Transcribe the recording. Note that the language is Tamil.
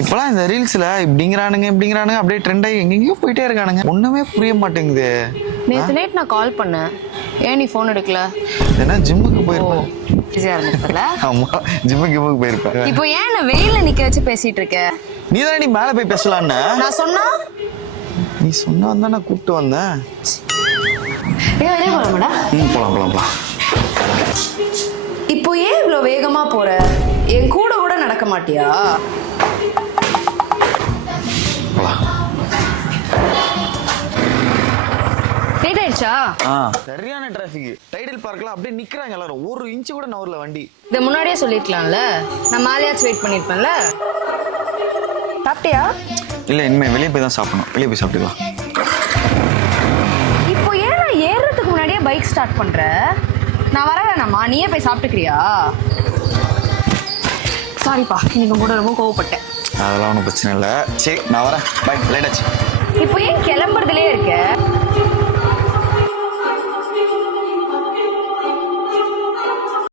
இப்பெல்லாம் இந்த ரீல்ஸ்ல இப்படிங்கிறானுங்க அப்படியே ட்ரெண்ட் ஆகி எங்கெங்கயோ போயிட்டே இருக்கானுங்க. ஒண்ணுமே புரிய மாட்டேங்குது. நேத்து நைட் நான் கால் பண்ணேன், ஏன் நீ ஃபோன் எடுக்கல? ஏன்னா ஜிம்முக்கு போயிருப்பேன். பிஸியா இருந்ததுல. ஆமா, ஜிம்முக்கு போயிருப்பேன். இப்போ ஏன் நான் வெயில்ல நிக்க வச்சு பேசிட்டு இருக்க? நீ தானே மேல போய் பேசலான்னு நான் சொன்னா நீ சொன்னா தான் நான் கூப்பிட்டு வந்தேன். ஏன் வெளியே போலாமாடா? போலாம். இப்போ ஏன் இவ்வளோ வேகமா போற? என் கூட கூட நடக்க மாட்டியா? போலாம். லேட் ஆயிடுச்சா? சரியான டிராஃபிக். டைடல் பார்க்ல அப்படியே நிக்கிறாங்க எல்லாரும். ஒரு இன்ச் கூட நவர்ல வண்டி. இதை முன்னாடியே சொல்லிருக்கலாம்ல, நான் மாலையாச்சும் வெயிட் பண்ணிருப்பேன்ல. சாப்பிட்டியா? இல்ல, இனிமே வெளியே போய் தான் சாப்பிடணும். வெளியே போய் சாப்பிட்டுக்கலாம். இப்போ ஏன் நான் ஏறுறதுக்கு முன்னாடியே பைக் ஸ்டார்ட் பண்ற? நான் வர வேணாமா? நீயே போய் சாப்பிட்டுக்கிறியா? சாரிப்பா, இன்னைக்கு கூட ரொம்ப கோவப்பட்டேன். அதெல்லாம் ஒன்றும் பிரச்சனை இல்லை. சரி, நான் வரேன். பை. லேட் ஆச்சு. இப்போ ஏன் கிளம்புறதுலயே இருக்க?